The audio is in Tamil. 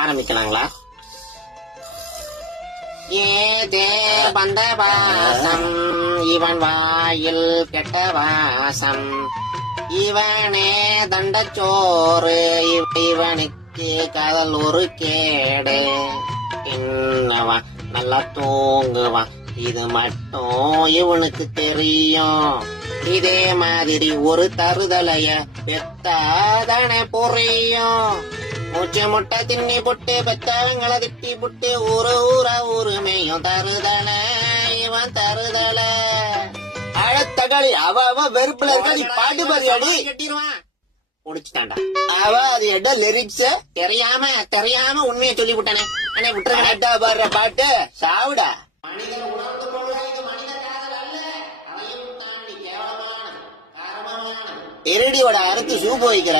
ஆரம்பிக்கலாங்களா? ஏதே பந்த வாசம் இவன் வாயில் கெட்ட வாசம், இவனே தண்டச்சோறு இவனுக்கு காதல் ஒரு கேடு. இன்னவன் நல்லா தூங்குவான், இது மட்டும் இவனுக்கு தெரியும். இதே மாதிரி ஒரு தருதலைய பெத்தாதானே புரியும். மூச்சு முட்டை தின்னி புட்டு பெத்தவங்களை திட்டி புட்டு ஊருமையும் தருதல இவன் தருதல. அழத்தகளி அவ வெறுப்புல இருக்கா, நீ பாட்டு பாரியாடி கட்டிடுவான். முடிச்சுட்டாண்டா. அவ அது என்ன லிரிக்ஸ் தெரியாம உண்மையை சொல்லி விட்டானே. அண்ணே விட்டுருக்கா பாடுற பாட்டு சாவுடா. மனிதன் உணர்ந்து கொள்ள இது மனித காதல் அல்ல, அதையும் தாண்டி கேவலமானது, காரணமானது. எரடியோட அறுத்து சூப்பு வைக்கிற